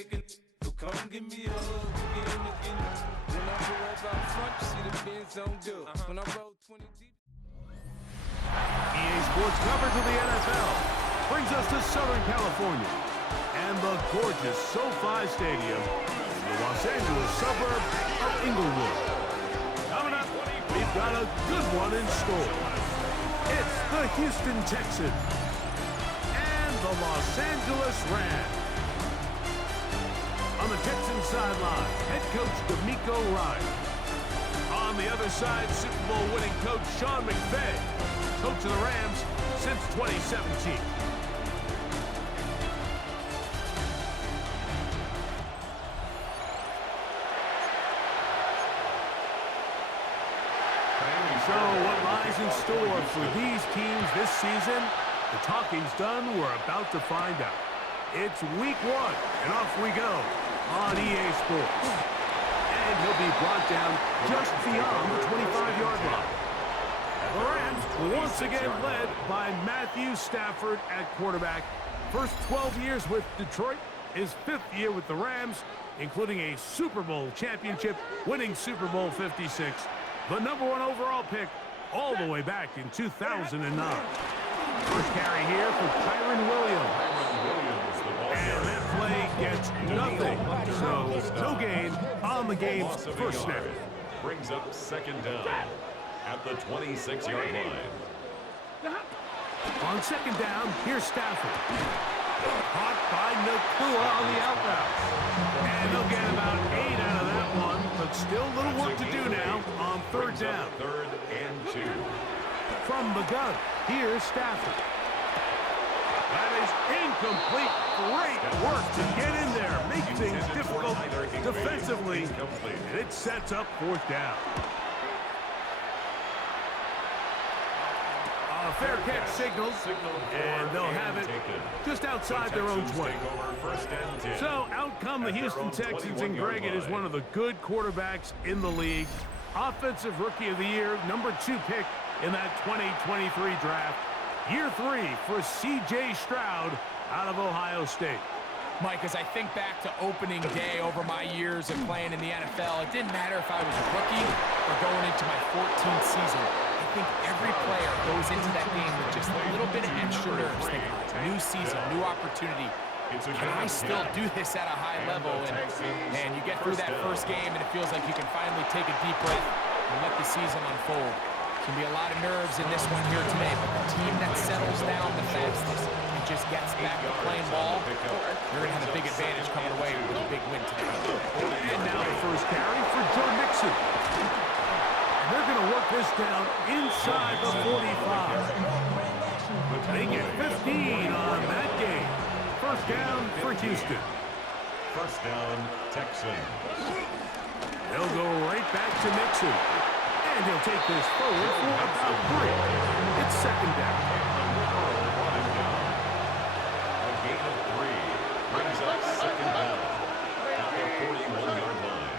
make it. So come give me a hug again. When I pull up out front, you see the Benz on good. When I roll 20 deep. EA Sports coverage of the NFL brings us to Southern California and the gorgeous SoFi Stadium in the Los Angeles suburb of Inglewood. Coming up, we've got a good one in store. It's the Houston Texans and the Los Angeles Rams. On the Texans sideline, head coach DeMeco Ryan. On the other side, Super Bowl winning coach Sean McVay, coach of the Rams since 2017. So what lies in store for these teams this season? The talking's done. We're about to find out. It's week 1, and off we go on EA Sports. And he'll be brought down just beyond the 25-yard line. The Rams once again led by Matthew Stafford at quarterback. First 12 years with Detroit, his 5th year with the Rams, including a Super Bowl championship, winning Super Bowl 56. The #1 overall pick all the way back in 2009. First carry here for Kyren Williams. And that play gets nothing. So no gain on the game's first snap. Brings up second down at the 26-yard line. On second down, here's Stafford. Caught by Nakua on the out route. And they'll get about 8 out of that one, but still a little work to do now on third down. Third and 2. From the gun, here's Stafford. That is incomplete. Great work to get in there, make things difficult defensively, and it sets up fourth down. A fair catch signals, and they'll have it just outside their own 20. So out come the Houston Texans, and Greg, it is one of the good quarterbacks in the league. Offensive Rookie of the Year, #2 pick in that 2023 draft. Year 3 for C.J. Stroud out of Ohio State. Mike, as I think back to opening day over my years of playing in the NFL, it didn't matter if I was a rookie or going into my 14th season. I think every player goes into that game with just a little bit of extra nerves, thinking, new season, new opportunity. Can I still do this at a high level? And you get through that first game, and it feels like you can finally take a deep breath and let the season unfold. Can be a lot of nerves in this one here today, but the team that settles down the fastest and just gets back to playing ball, they're going to have a big advantage coming away with a big win today. And now the first carry for Joe Mixon. And they're going to work this down inside the 45. They get 15 on that game. First down for Houston. First down, Texans. They'll go right back to Mixon. And he'll take this forward for about 3. It's second down. A gain of 3 brings up second down at the 41-yard line.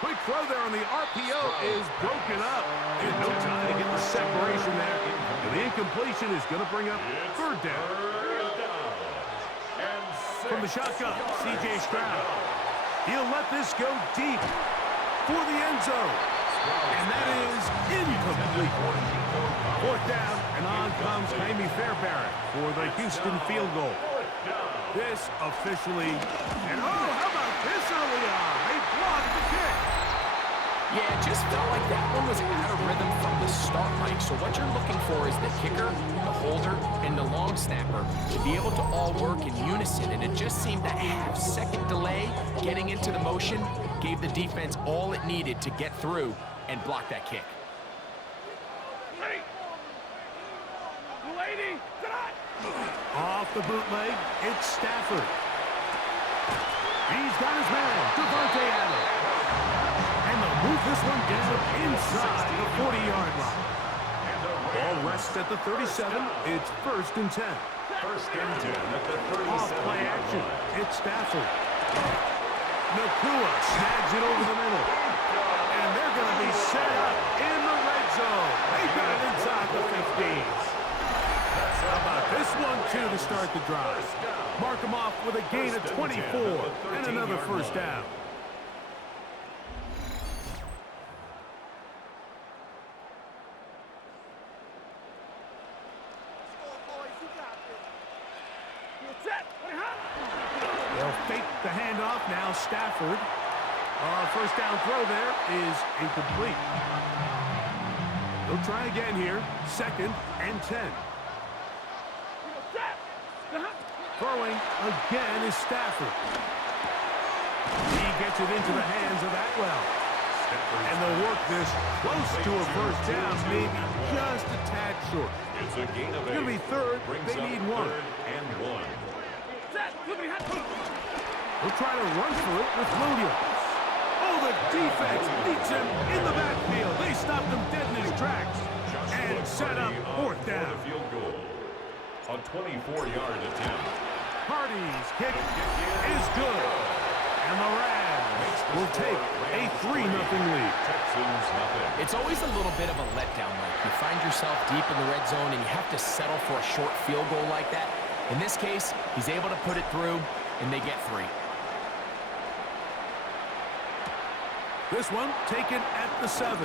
Quick throw there on the RPO is broken up. And no time to get the separation there. And the incompletion is going to bring up third down. From the shotgun, C.J. Stroud. He'll let this go deep for the end zone. And that is incomplete. Fourth down, and on comes Jaime Fairbairn for the Houston field goal. This officially, and oh, how about this early on? They blocked the kick. Yeah, it just felt like that one was out of rhythm from the start, Mike. So what you're looking for is the kicker, the holder, and the long snapper to be able to all work in unison. And it just seemed that half-second delay getting into the motion gave the defense all it needed to get through and block that kick. Off the bootleg, it's Stafford. He's got his man, Devontae Adams. And they'll move this one down inside the 40-yard line. Ball rests at the 37. It's first and 10. First and 10 at the 37. Off play action, it's Stafford. Nakua snags it over the middle. And they're going to be set up in the red zone. They got it inside the 15. That's How about this one, too, to start the drive? Mark him off with a gain of 24 and another first down. They'll fake the handoff. Now Stafford. First down throw there is incomplete. They'll try again here. 2nd and 10. Throwing again is Stafford. He gets it into the hands of Atwell. And they'll work this close to a first down, maybe just a tad short. It's a gain of 8. It's going to be 3rd. They need 1. 3rd and 1. They'll try to run for it with Williams. Oh, the defense meets him in the backfield. They stopped him dead in his tracks and set up 4th down. Field goal. A 24-yard attempt. Hardy's kick is good. And the Rams will take a 3-0 lead. Texans nothing. It's always a little bit of a letdown, Mike. You find yourself deep in the red zone and you have to settle for a short field goal like that. In this case, he's able to put it through, and they get 3. This one taken at the 7.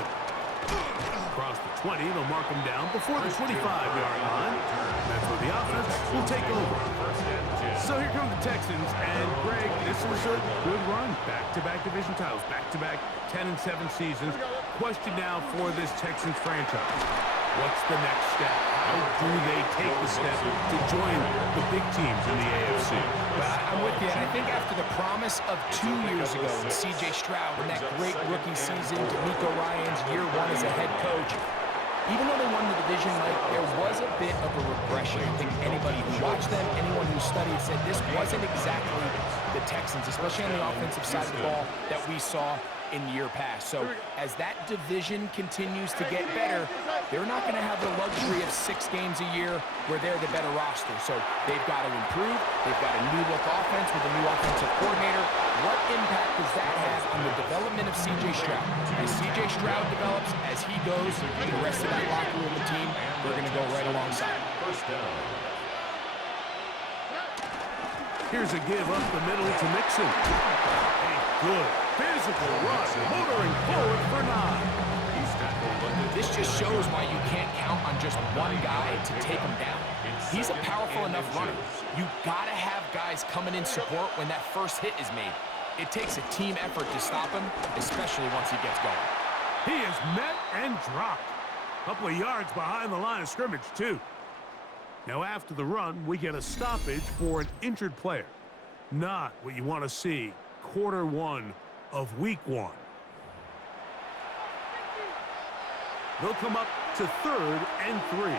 Across the 20, they'll mark him down before the 25-yard line. That's where the offense will take over. So here come the Texans, and Greg, this is a good run. Back-to-back division titles, back-to-back 10-7 seasons. Question now for this Texans franchise. What's the next step? How do they take the step to join the big teams in the AFC? I'm with you, and I think after the promise of 2 years ago with C.J. Stroud and that great rookie season, DeMeco Ryans' year 1 as a head coach, even though they won the division, Mike, there was a bit of a regression. I think anybody who watched them, anyone who studied, said this wasn't exactly the Texans, especially on the offensive side of the ball, that we saw in year past. So as that division continues to get better, they're not going to have the luxury of 6 games a year where they're the better roster. So they've got to improve. They've got a new look offense with a new offensive coordinator. What impact does that have on the development of C.J. Stroud? As C.J. Stroud develops, as he goes, the rest of that locker room and team, they're going to go right alongside. First down. Here's a give up the middle to Mixon. A good physical run, motoring forward for 9. This just shows why you can't count on just one guy to take him down. He's a powerful enough runner. You gotta have guys coming in support when that first hit is made. It takes a team effort to stop him, especially once he gets going. He is met and dropped. A couple of yards behind the line of scrimmage, too. Now, after the run, we get a stoppage for an injured player. Not what you want to see quarter 1 of week 1. They'll come up to 3rd and 3.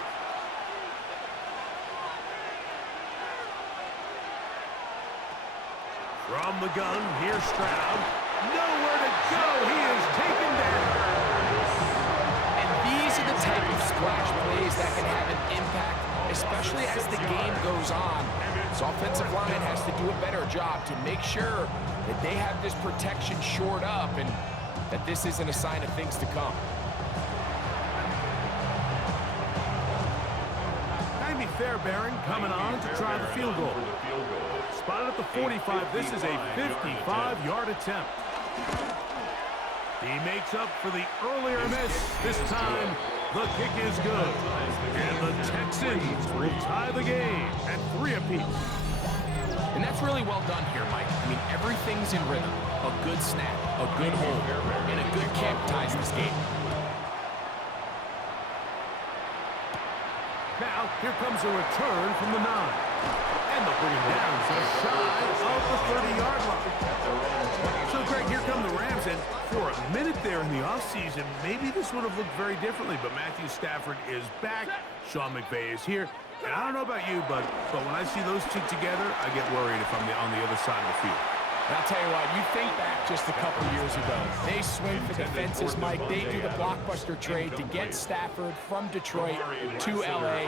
From the gun, here's Stroud. Nowhere to go. He is taken down. And these are the type of splash plays that can have an impact, especially as the game goes on. This offensive line has to do a better job to make sure that they have this protection shored up and that this isn't a sign of things to come. Jaime Fairbairn coming on to try the field goal. Spotted at the 45. This is a 55-yard attempt. He makes up for the earlier miss. This time, the kick is good. And the Texans will tie the game at 3 apiece. And that's really well done here, Mike. I mean, everything's in rhythm. A good snap, a good hold, and a good kick ties this game. Now, here comes a return from the 9. And they'll bring him down just shy of the 30-yard line. So, Greg, here come the Rams, and for a minute there in the offseason, maybe this would have looked very differently, but Matthew Stafford is back. Sean McVay is here. And I don't know about you, but when I see those two together, I get worried if I'm on the other side of the field. I'll tell you what, you think back just a couple years ago. They swing for the fences, Mike. They do the blockbuster trade to get Stafford from Detroit to L.A.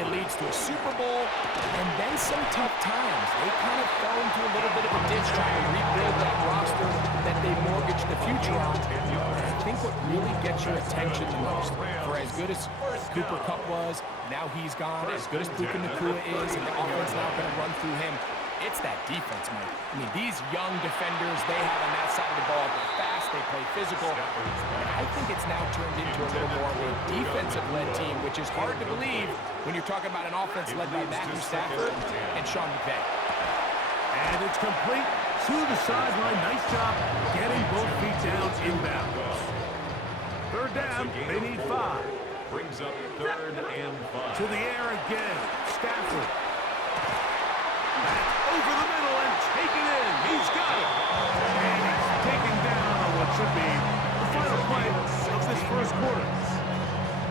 It leads to a Super Bowl and then some tough times. They kind of fell into a little bit of a ditch trying to rebuild that roster that they mortgaged the future on. And I think what really gets your attention the most, for as good as Cooper Kupp was, now he's gone, as good as Puka Nacua is, and the offense now going to run through him, it's that defense, Mike. I mean, these young defenders they have on that side of the ball, they're fast, they play physical. And I think it's now turned into a little more of a defensive-led team, which is hard to believe when you're talking about an offense led by Matthew Stafford and Sean McVay. And it's complete to the sideline. Nice job getting both feet down inbounds. Third down, they need 5. Brings up 3rd and 5. To the air again, Stafford. Back over the middle and taken in. He's got it. And he's taken down on what should be the final play of this first quarter.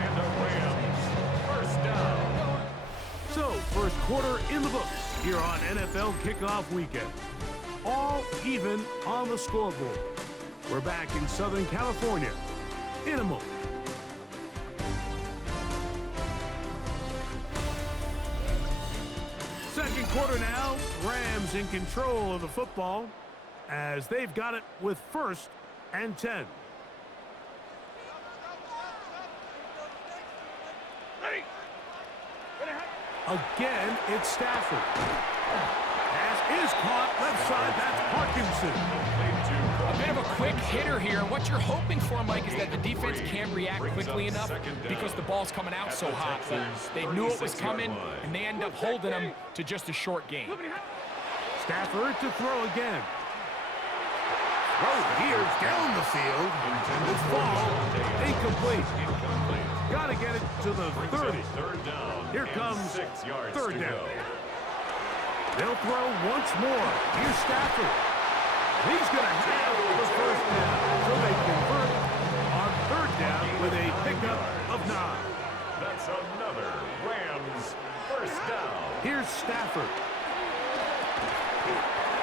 And the Rams, first down. So, first quarter in the books here on NFL Kickoff Weekend. All even on the scoreboard. We're back in Southern California in a moment. Second quarter now, Rams in control of the football as they've got it with 1st and 10. Again, it's Stafford. Pass is caught left side. That's Parkinson. A bit of a quick hitter here. What you're hoping for, Mike, is that the defense can react quickly enough because the ball's coming out so hot. They knew it was coming, and they end up holding them to just a short game. Stafford to throw again. Throw here down the field. It's ball incomplete. Got to get it to the 30. Here comes 3rd down. They'll throw once more. Here's Stafford. He's going to have the 1st down. So they convert on 3rd down with a pickup of 9. That's another Rams first down. Here's Stafford.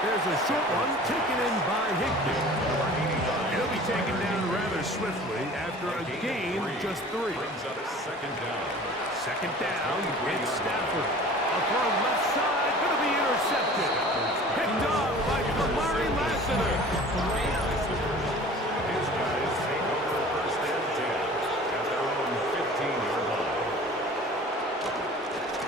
There's a short one taken in by Higbee. He'll be taken down rather swiftly after a gain of just 3. Brings up 2nd down. 2nd down, it's Stafford. A throw left side, going to be intercepted. Picked off by Kamari Lassiter. His guys take over 1st and 10 at their own 15-yard line.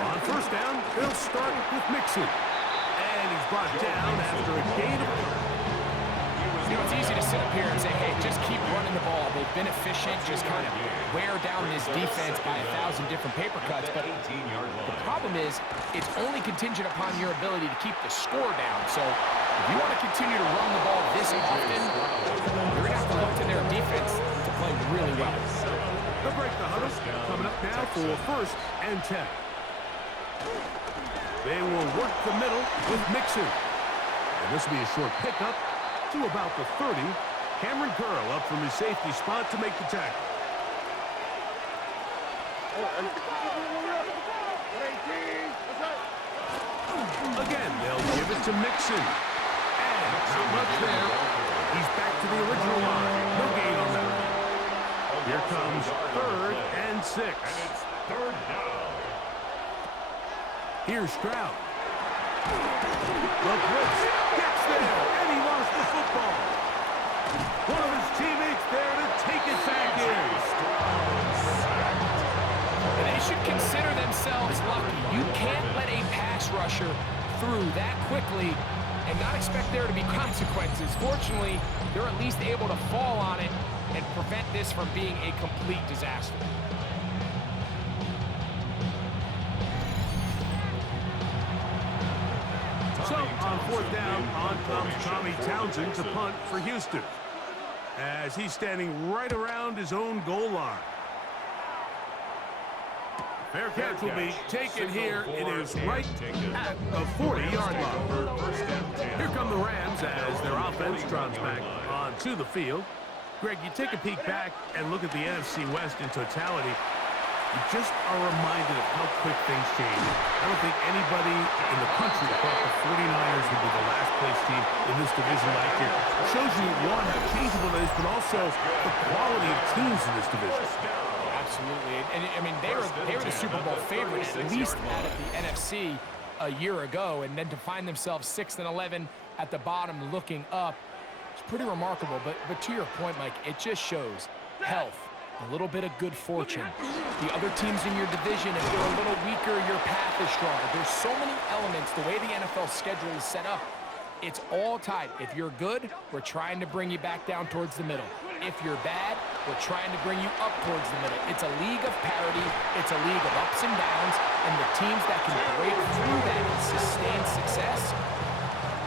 On 1st down, they'll start with Mixon. And he's brought down after a gain of 3. You know, it's easy to sit up here and say, hey, just keep running the ball. They've been efficient, just kind of wear down this defense by 1,000 different paper cuts. But the problem is, it's only contingent upon your ability to keep the score down. So if you want to continue to run the ball this often, you're going to have to look to their defense to play really well. They'll break the huddle. Coming up now for 1st and 10. They will work the middle with Mixon. And this will be a short pickup to about the 30. Cameron Curl up from his safety spot to make the tackle. Again, they'll give it to Mixon. And not much there. He's back to the original line. No gain on that. Here comes 3rd and 6. And it's 3rd down. Here's Stroud. The blitz gets there, and he lost the football. One of his teammates there to take it back in. And they should consider themselves lucky. You can't let a pass rusher through that quickly and not expect there to be consequences. Fortunately, they're at least able to fall on it and prevent this from being a complete disaster. So, on 4th down, on comes Tommy Townsend to punt for Houston, as he's standing right around his own goal line. Fair catch will be taken here. It is right at the 40-yard line. Here come the Rams as their offense trots back onto the field. Greg, you take a peek back and look at the NFC West in totality. You just are reminded of how quick things change. I don't think anybody in the country thought the 49ers would be the last place team in this division last year. It shows you, one, how changeable it is, but also the quality of teams in this division. Absolutely. And I mean, they were the Super Bowl favorite, at least out of the NFC a year ago, and then to find themselves 6-11 at the bottom looking up, it's pretty remarkable. But to your point, Mike, it just shows health, a little bit of good fortune. The other teams in your division, if they're a little weaker, your path is stronger. There's so many elements. The way the NFL schedule is set up, it's all tied. If you're good, we're trying to bring you back down towards the middle. If you're bad, we're trying to bring you up towards the middle. It's a league of parity. It's a league of ups and downs. And the teams that can break through that and sustain success,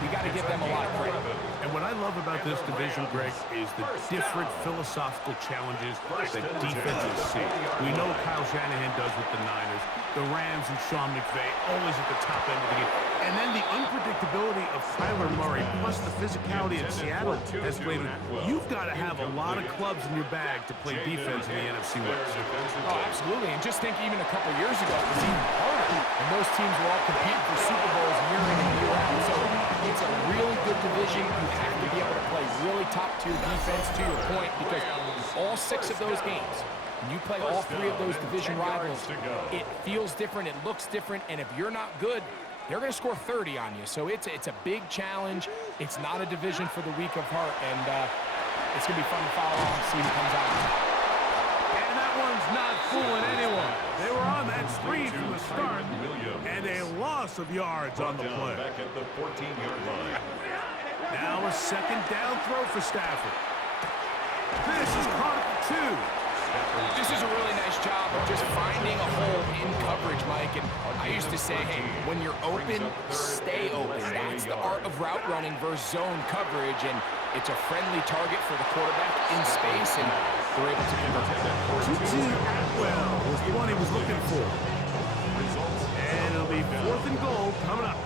you got to give them a lot of credit. And what I love about this division, Greg, is the different philosophical challenges that defenses see. We know what Kyle Shanahan does with the Niners, the Rams and Sean McVay, always at the top end of the game. And then the unpredictability of Kyler Murray, plus the physicality that Seattle has played with. You've got to have a lot of clubs in your bag to play defense in the NFC West. Oh, absolutely. And just think even a couple years ago, it was even harder. And those teams were all competing for Super Bowls year in and year out. So it's a really good division. You have to be able to play really top-tier defense, to your point, because all 6 of those games, when you play all 3 of those division rivals, it feels different, it looks different, and if you're not good, they're going to score 30 on you. So it's a big challenge. It's not a division for the weak of heart, and it's going to be fun to follow along and see who comes out. And that one's not fooling anyone. They were on that screen from the start, and a loss of yards on the play. Back at the 14-yard line. Now a second down throw for Stafford. This is caught at the 2. This is a really nice job of just finding a hole in coverage, Mike. And I used to say, hey, when you're open, stay open. That's the art of route running versus zone coverage. And it's a friendly target for the quarterback in space, and they're able to convert it. Tutu Atwell was the one he was looking for. And it'll be 4th and goal coming up.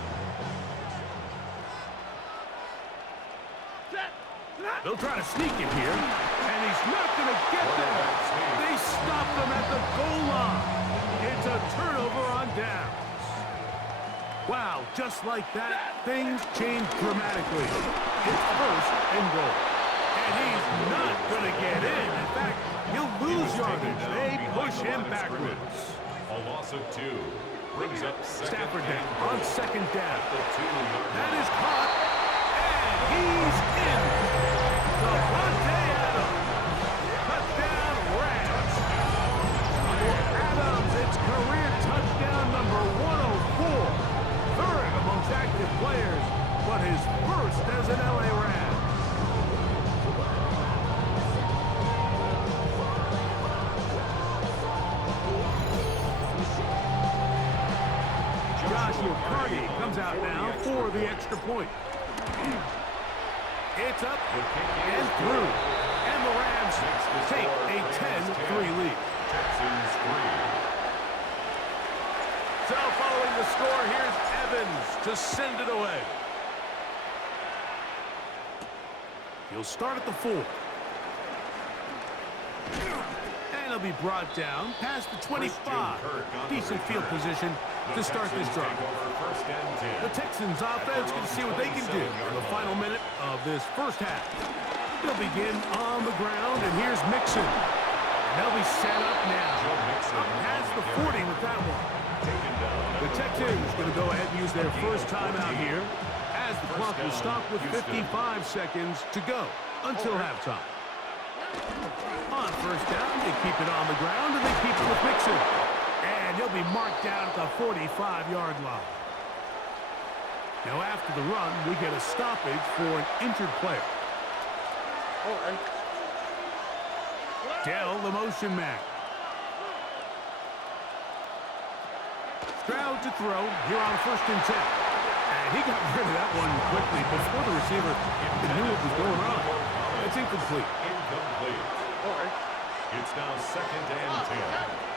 They'll try to sneak it here, and he's not going to get there. They stopped him at the goal line. It's a turnover on downs. Wow, just like that, things change dramatically. It's 1st and goal. And he's not going to get in. In fact, he'll lose yardage. They push him backwards. A loss of 2 brings up Stafford down on 2nd down. That is caught, and he's in. Davante Adams, touchdown Rams. For Adams, it's career touchdown number 104. 3rd amongst active players, but his 1st as an LA Ram. Joshua Carty comes out now for the extra point. It's up and through. And the Rams take a 10-3 lead. Texans 3. So following the score, here's Evans to send it away. He'll start at the 4. And he'll be brought down past the 25. Decent field position to start this drive. The Texans offense can see what they can do in the final minute of this first half. They'll begin on the ground, and here's Mixon. And they'll be set up now. Up past the 40 with that one. The Texans going to go ahead and use their first timeout here as the clock will stop with 55 seconds to go until halftime. On first down, they keep it on the ground, and they keep it with Mixon. And he'll be marked down at the 45-yard line. Now after the run, we get a stoppage for an injured player. Dell, the motion man. Stroud to throw here on 1st and 10. And he got rid of that one quickly before the receiver knew what was going on. It's incomplete. Incomplete. It's now 2nd and 10.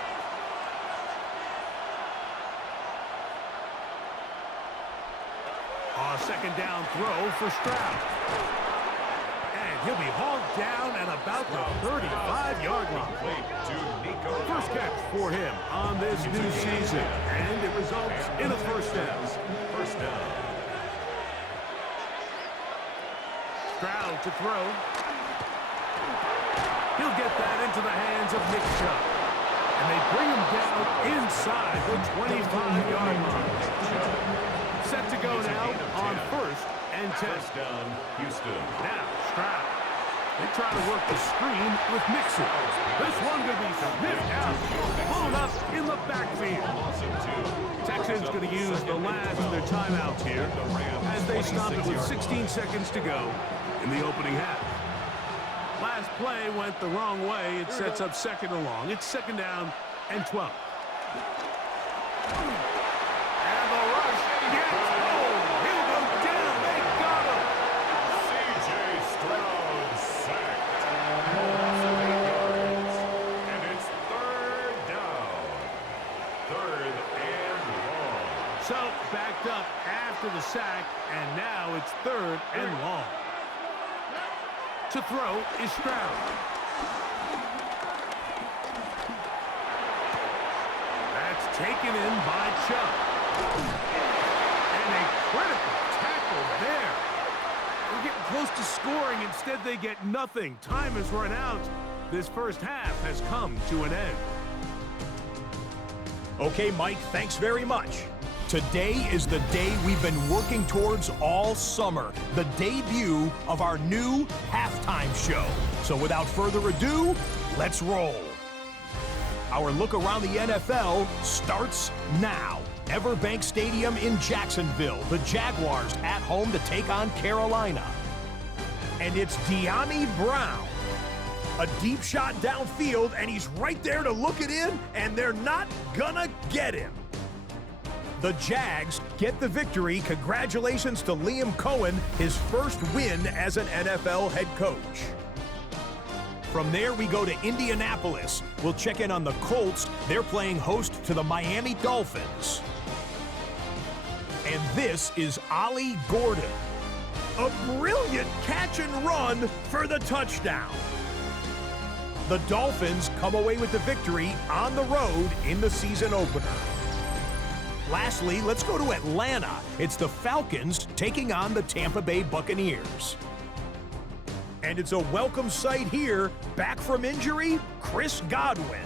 A 2nd down throw for Stroud. And he'll be hauled down at about the 35-yard line. First catch for him on this new season. And it results in a 1st down. First down. Stroud to throw. He'll get that into the hands of Nick Chubb. And they bring him down inside the 25-yard line. Set to go now on 1st and 10. First down, Houston. Now, Stroud. They try to work the screen with Mixon. This one going to be sniffed out, pulled up in the backfield. Texans going to use the last of their timeouts here as they stop it with 16 seconds to go in the opening half. Last play went the wrong way. It sets up 2nd and long. It's 2nd down and 12. And the rush gets home. He'll go down. They got him. C.J. Stroud sacked. Loss of 8 yards. And it's 3rd down. 3rd and long. So backed up after the sack, and now it's 3rd and long. To throw is Stroud. That's taken in by Chubb. And a critical tackle there. They're getting close to scoring. Instead, they get nothing. Time has run out. This first half has come to an end. Okay, Mike, thanks very much. Today is the day we've been working towards all summer, the debut of our new halftime show. So without further ado, let's roll. Our look around the NFL starts now. Everbank Stadium in Jacksonville, the Jaguars at home to take on Carolina. And it's De'Ami Brown. A deep shot downfield, and he's right there to look it in, and they're not gonna get him. The Jags get the victory. Congratulations to Liam Cohen, his first win as an NFL head coach. From there, we go to Indianapolis. We'll check in on the Colts. They're playing host to the Miami Dolphins. And this is Ollie Gordon. A brilliant catch and run for the touchdown. The Dolphins come away with the victory on the road in the season opener. Lastly, let's go to Atlanta. It's the Falcons taking on the Tampa Bay Buccaneers. And it's a welcome sight here. Back from injury, Chris Godwin.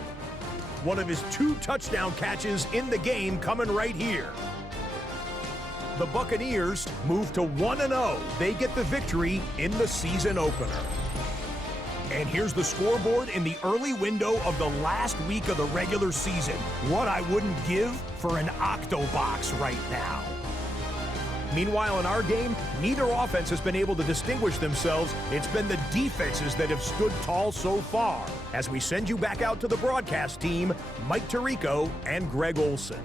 One of his 2 touchdown catches in the game coming right here. The Buccaneers move to 1-0. They get the victory in the season opener. And here's the scoreboard in the early window of the last week of the regular season. What I wouldn't give for an Octobox right now. Meanwhile, in our game, neither offense has been able to distinguish themselves. It's been the defenses that have stood tall so far. As we send you back out to the broadcast team, Mike Tirico and Greg Olson.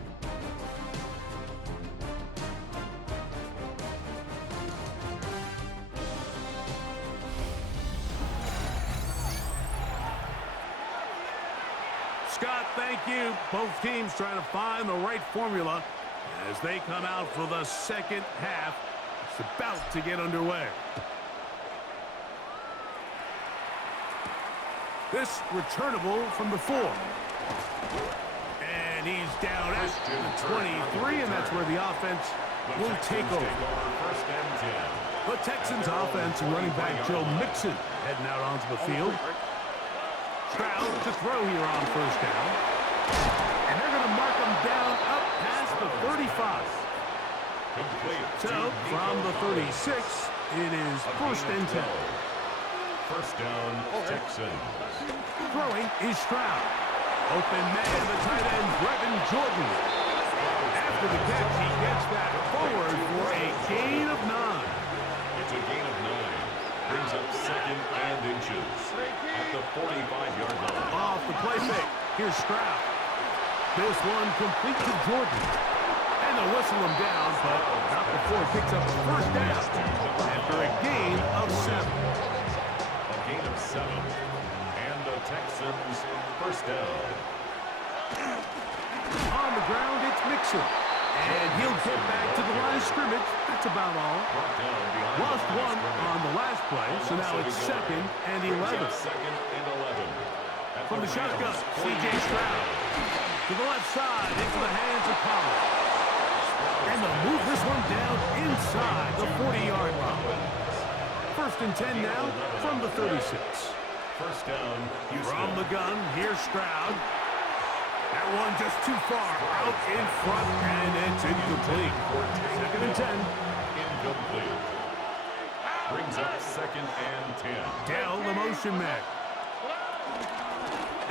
Scott, thank you. Both teams trying to find the right formula as they come out for the second half. It's about to get underway. This returnable from the 4. And he's down at the 23, and that's where the offense will take over. First and 10. The Texans offense and running back Joe Mixon heading out onto the field. Stroud to throw here on first down. And they're going to mark him down up past the 35. So, from the 36, it is first and 10. First down, Texans. Throwing is Stroud. Open man, the tight end, Brevin Jordan. After the catch, he gets that forward for a gain of 9. It's a gain of 9. Brings up 2nd and inches at the 45-yard line. Off the play fake. Here's Stroud. This one complete to Jordan. And they'll whistle him down, but not before he picks up the first down after a gain of 7. A gain of 7. And the Texans first down. On the ground, it's Mixon. And he'll get back to the line of scrimmage. That's about all. Lost one on the last play, so now it's 2nd and 11. Second and 11. From the shotgun, C.J. Stroud. To the left side, into the hands of Pollard. And they'll move this one down inside the 40-yard line. First and 10 now from the 36. First down, Houston. From the gun, here's Stroud. That one just too far out in front, and it's incomplete. Second and 10. Incomplete. Brings up second and 10. Dell, the motion man.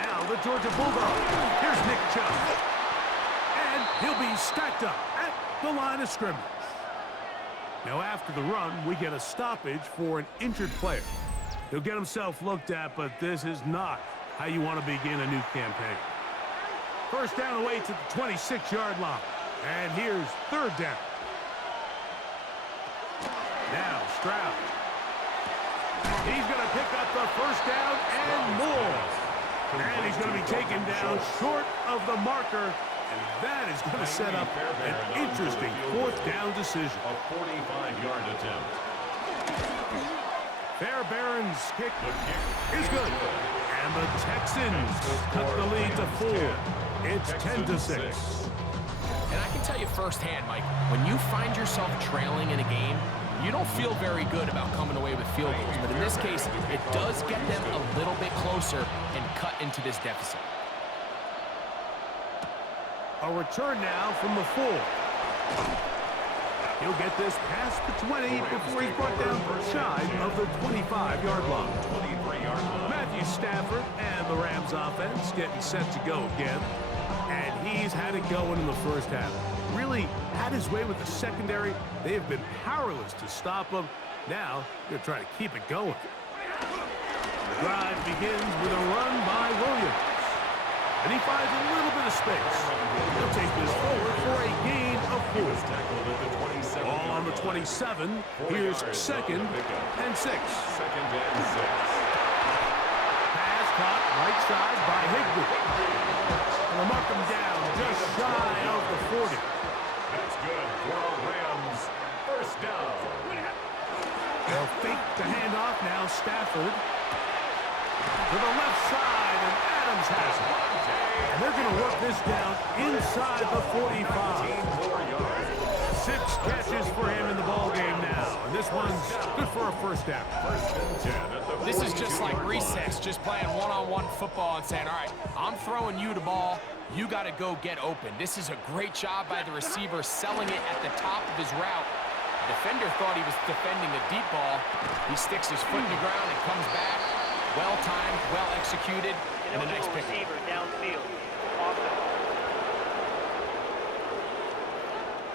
Now the Georgia Bulldog. Here's Nick Chubb. And he'll be stacked up at the line of scrimmage. Now after the run, we get a stoppage for an injured player. He'll get himself looked at, but this is not how you want to begin a new campaign. First down away to the 26-yard line. And here's third down. Now Stroud. He's going to pick up the first down and more. And he's going to be taken down short of the marker. And that is going to set up an interesting fourth down decision. A 45-yard attempt. Fairbairn's kick is good. And the Texans cut the lead to 4. It's 10-6. And I can tell you firsthand, Mike, when you find yourself trailing in a game, you don't feel very good about coming away with field goals. But in this case, it does get them a little bit closer and cut into this deficit. A return now from the 4. He'll get this past the 20 before he's brought down shy of the 25-yard line. 23-yard line. Matthew Stafford and the Rams offense getting set to go again. And he's had it going in the first half. Really had his way with the secondary. They have been powerless to stop him. Now they're trying to keep it going. The drive begins with a run by Williams. And he finds a little bit of space. He'll take this forward for a gain of 4. Ball on the 27. Here's second and 6. Second and 6. Pass caught right side by Higbee. And they'll mark him down just shy of the 40. That's good for a Rams first down. They'll fake the handoff now. Stafford to the left side, and Adams has it. And they're going to work this down inside the 45. 6 catches for him in the ballgame now. And this one's good for a first down. This is just like recess, just playing one-on-one football and saying, all right, I'm throwing you the ball. You got to go get open. This is a great job by the receiver selling it at the top of his route. The defender thought he was defending a deep ball. He sticks his foot in the ground and comes back. Well-timed, well-executed, and a nice pick. Receiver downfield. Awesome.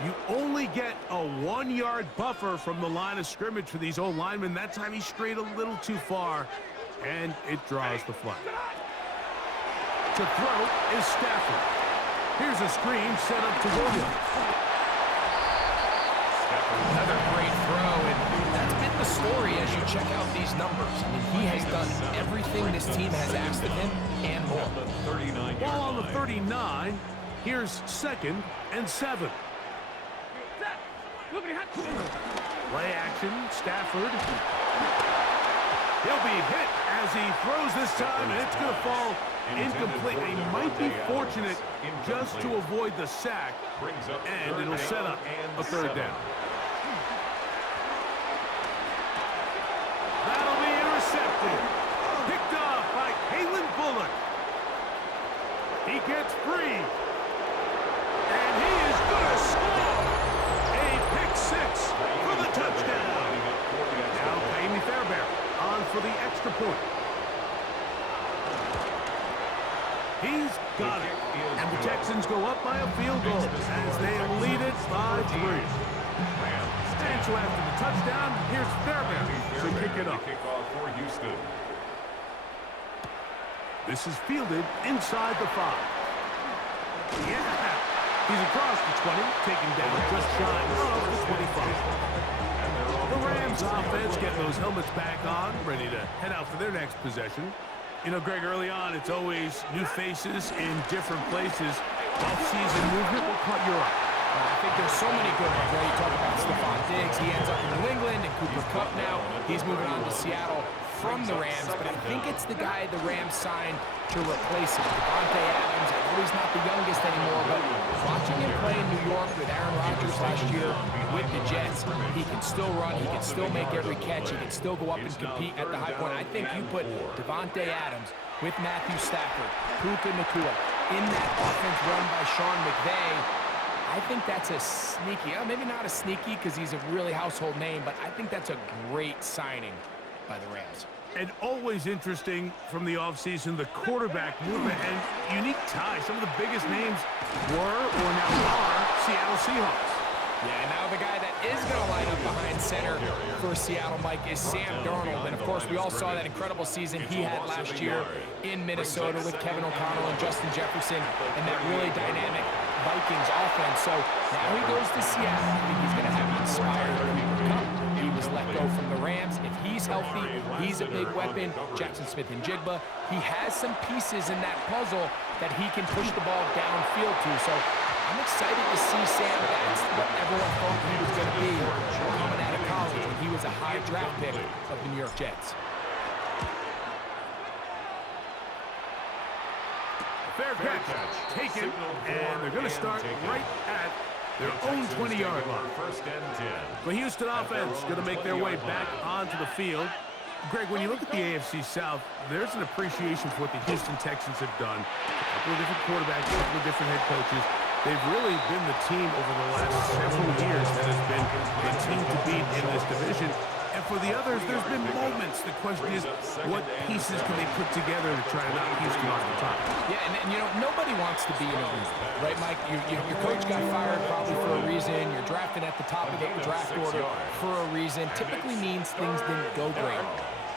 You only get a 1-yard buffer from the line of scrimmage for these old linemen. That time he strayed a little too far, and it draws the flag. To throw is Stafford. Here's a screen set up to Williams. Another great throw, and that's been the story as you check out these numbers. I mean, he has done everything this team has asked of him and more. Ball on the 39. Here's second and 7. Play action, Stafford. He'll be hit as he throws this time, and it's going to fall incomplete. He might be fortunate just to avoid the sack, and it'll set up a third down. That'll be intercepted. Picked off by Kalen Bullock. He gets free. And he is going to score. A pick 6 for the touchdown. Now Payne Fairbairn on for the extra point. He's got it. And the Texans go up by a field goal as they lead it by 3. And so after the touchdown, here's Fairbairn to kick it up. Kickoff for Houston. This is fielded inside the 5. Yeah! He's across the 20, taken down just shy of the 25. The Rams offense getting those helmets back on, ready to head out for their next possession. You know, Greg, early on, it's always new faces in different places. Off-season movement, what caught your eye? I think there's so many good ones, right? You talk about Stephon Diggs. He ends up in New England and Cooper Kupp now. He's moving on to Seattle from the Rams, but I think it's the guy the Rams signed to replace him. Davante Adams, I know he's not the youngest anymore, but watching him play in New York with Aaron Rodgers last year with the Jets, he can still run, he can still make every catch, he can still go up and compete at the high point. I think you put Davante Adams with Matthew Stafford, Puka Nacua, in that offense run by Sean McVay, I think that's a sneaky, maybe not a sneaky because he's a really household name, but I think that's a great signing by the Rams. And always interesting from the offseason, the quarterback movement and unique ties. Some of the biggest names were or now are Seattle Seahawks. Yeah, now the guy that is going to line up behind center for Seattle, Mike, is Sam Darnold. And, of course, we all saw that incredible season he had last year in Minnesota with Kevin O'Connell and Justin Jefferson and that really dynamic Vikings offense. So now he goes to Seattle. I think he's going to have an inspired Cooper Kupp. He was let go from the Rams. If he's healthy, he's a big weapon. Jackson Smith and Jigba. He has some pieces in that puzzle that he can push the ball downfield to. So I'm excited to see Sam. That's what everyone thought he was going to be coming out of college when he was a high draft pick of the New York Jets. Fair catch taken, and they're going to start right at their own 20-yard line. The Houston offense going to make their way back onto the field. Greg, when you look at the AFC South, there's an appreciation for what the Houston Texans have done. A couple of different quarterbacks, a couple of different head coaches. They've really been the team over the last several years that has been the team to beat in this division. And for the others, there's been moments. The question is, what pieces can they put together to try to knock Houston off the top? Yeah, and you know, nobody wants to be in a loser, right, Mike? Your coach got fired probably for a reason. You're drafted at the top of the draft order for a reason. Typically means things didn't go great.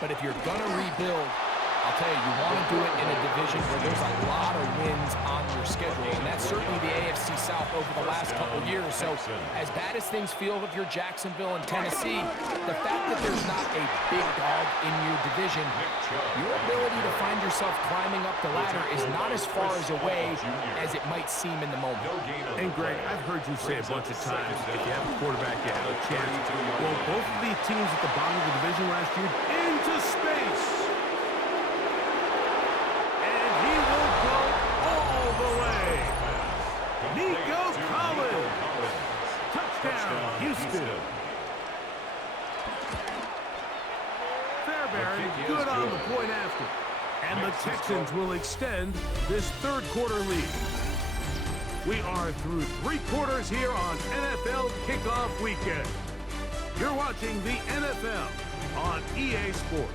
But if you're going to rebuild, I'll tell you, you want to do it in a division where there's a lot of wins on your schedule, and that's certainly the AFC South over the last couple of years. So as bad as things feel if you're Jacksonville and Tennessee, the fact that there's not a big dog in your division, your ability to find yourself climbing up the ladder is not as far as away as it might seem in the moment. And Greg, I've heard you say a bunch of times, if you have a quarterback, you have a chance. Well, both of the teams at the bottom of the division last year into space. Touchdown, Houston. Fairbairn, good on the point after. And the Texans will extend this third quarter lead. We are through 3 quarters here on NFL Kickoff Weekend. You're watching the NFL on EA Sports.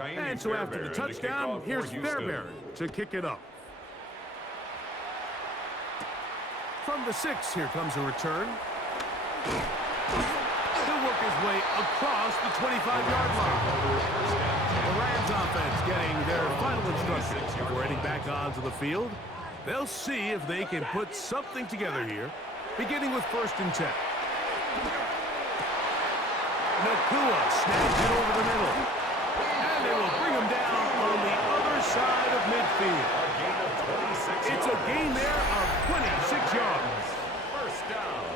And so after the touchdown, here's Fairbairn to kick it up. From the 6, here comes a return. He'll work his way across the 25-yard line. The Rams offense getting their final instructions before heading back onto the field. They'll see if they can put something together here, beginning with 1st and 10. Nacua snags it over the middle. And they will bring him down on the other side of midfield. It's a gain there of 26 yards.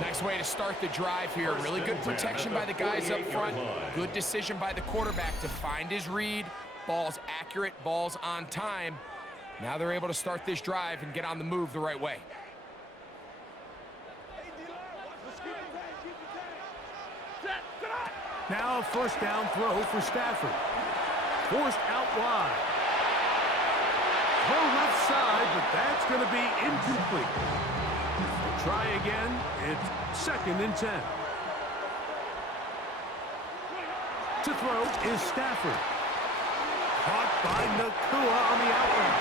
Nice way to start the drive here. Really good protection by the guys up front. Good decision by the quarterback to find his read. Ball's accurate, ball's on time. Now they're able to start this drive and get on the move the right way. Now a 1st down throw for Stafford. Forced out wide. Throw left side, but that's going to be incomplete. We'll try again. It's 2nd and 10. To throw is Stafford. Caught by Nacua on the outlet.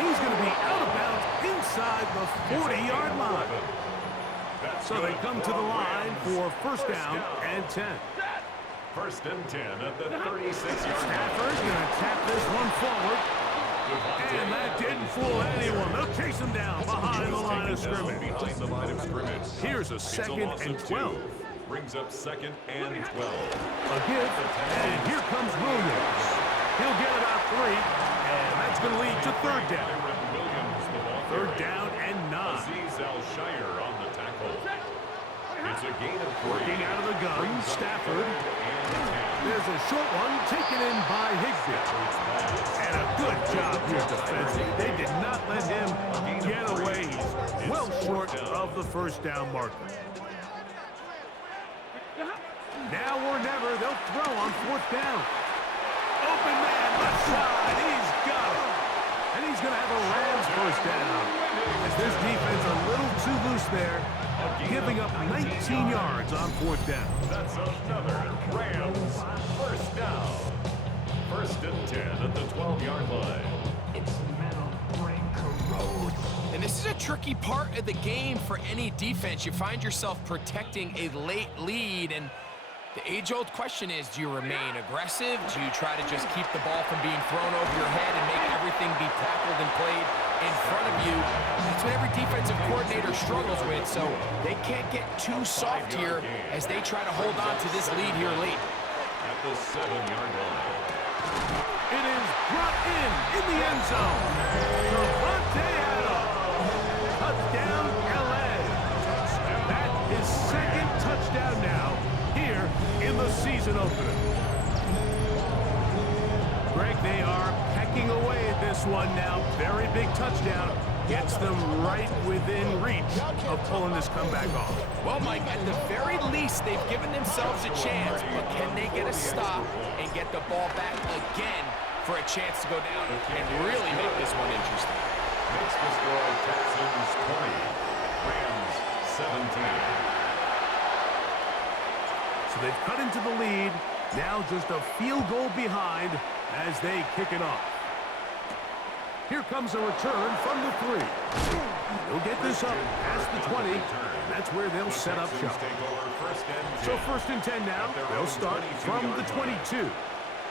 He's going to be out of bounds inside the 40-yard line. So they come to the line for 1st down and 10. 1st and 10 at the 36-yard line. Stafford going to tap this one forward. And that didn't fool anyone. They'll chase him down behind the line of scrimmage. Here's a 2nd and 12. Brings up 2nd and 12. A give, and here comes Williams. He'll get about 3. That's going to lead to third down. Third down and 9. Aziz Al-Shire on the tackle. It's a gain of 3. Working out of the gun, Stafford. There's a short one taken in by Higbee. And a good job here defensively. They did not let him get away. He's well short of the first down marker. Now or never, they'll throw on fourth down. Open man, left side, he's got it. And he's going to have a Rams first down. As this defense a little too loose there, giving up 19 yards on fourth down. That's another Rams first down. First and 10 at the 12-yard line. It's metal brain corrode. And this is a tricky part of the game for any defense. You find yourself protecting a late lead, and the age-old question is, do you remain aggressive? Do you try to just keep the ball from being thrown over your head and make everything be tackled and played in front of you? That's what every defensive coordinator struggles with, so they can't get too soft here as they try to hold on to this lead here late. At the 7-yard line. It is brought in the end zone. Devontae Adams. Touchdown, L.A. That is second touchdown now here in the season opener. Greg, they are pecking away at this one now. Very big touchdown. Gets them right within reach of pulling this comeback off. Well, Mike, at the very least, they've given themselves a chance, but can they get a stop and get the ball back again for a chance to go down and really make this one interesting? Makes the score Texans 20, Rams 17. So they've cut into the lead. Now just a field goal behind as they kick it off. Here comes a return from the 3. They'll get this up past the 20, and that's where they'll set up shop. So first and 10 now. They'll start from the 22.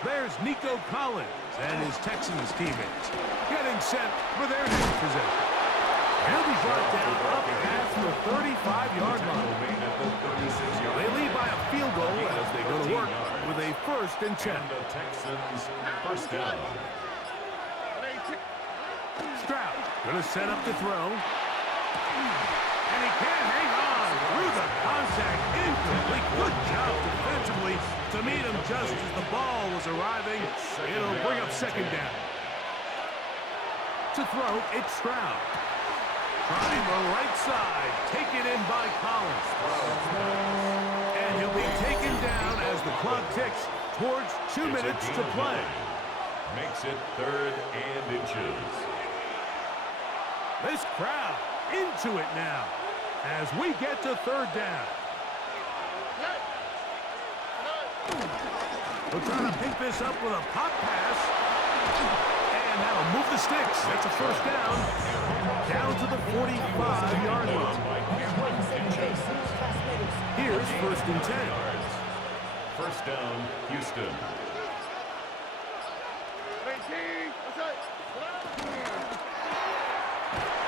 There's Nico Collins and his Texans teammates getting set for their next possession. He'll be brought down up past the 35-yard line. They lead by a field goal as they go to work with a first and 10. The Texans first down. Stroud going to set up to throw. And he can't hang on through the contact. Incomplete. Good job defensively to meet him just as the ball was arriving. It'll bring up second down. To throw, it's Stroud. Trying the right side. Taken in by Collins. And he'll be taken down as the clock ticks towards 2 minutes to play. Makes it 3rd and inches. This crowd into it now as we get to third down. We're trying to pick this up with a pop pass. And that'll move the sticks. That's a first down. Down to the 45-yard line. Here's first and 10. First down, Houston.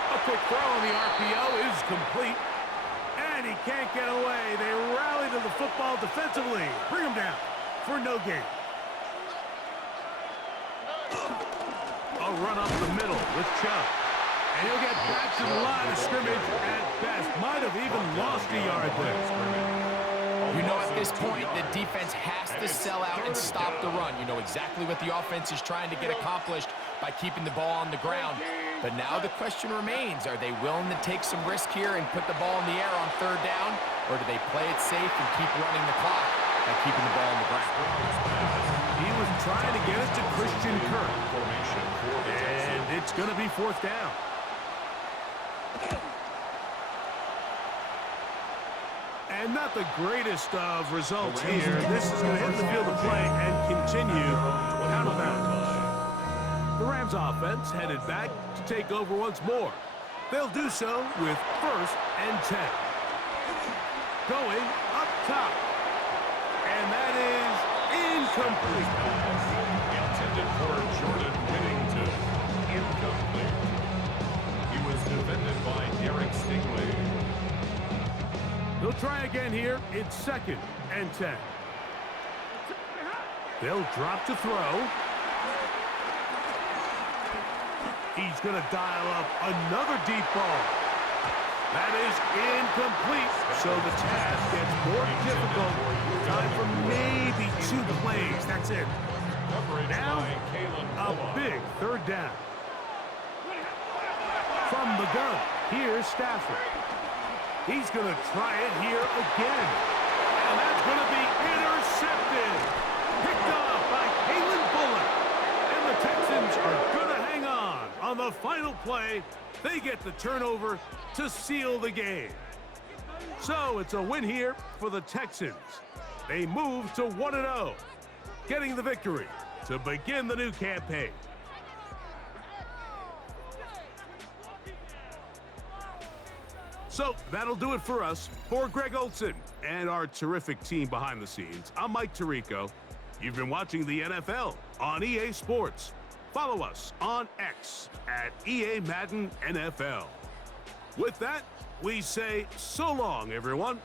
A quick throw on the RPO is complete. And he can't get away. They rally to the football defensively. Bring him down for no gain. A run up the middle with Chubb. And he'll get back to the line of scrimmage at best. Might have even lost a yard there. You know, at this point, the defense has to sell out and stop the run. You know exactly what the offense is trying to get accomplished by keeping the ball on the ground. But now the question remains, are they willing to take some risk here and put the ball in the air on third down? Or do they play it safe and keep running the clock by keeping the ball on the ground? He was trying to get it to Christian Kirk. And it's going to be fourth down. And not the greatest of results here. This is going to hit the field of play and continue out of bounds. The Rams offense headed back to take over once more. They'll do so with first and 10. Going up top. And that is incomplete. Intended for Jordan Whittington. Incomplete. He was defended by Derek Stingley. They'll try again here. It's second and 10. They'll drop to throw. He's going to dial up another deep ball. That is incomplete, so the task gets more difficult. Time for maybe 2 plays. That's it. Now, a big third down. From the gun, here's Stafford. He's going to try it here again. And that's going to be intercepted. Picked off by Kalen Bullock. And the Texans are going to hang on the final play. They get the turnover to seal the game. So it's a win here for the Texans. They move to 1-0, getting the victory to begin the new campaign. So that'll do it for us. For Greg Olson and our terrific team behind the scenes, I'm Mike Tirico. You've been watching the NFL on EA Sports. Follow us on X at EA Madden NFL. With that, we say so long, everyone.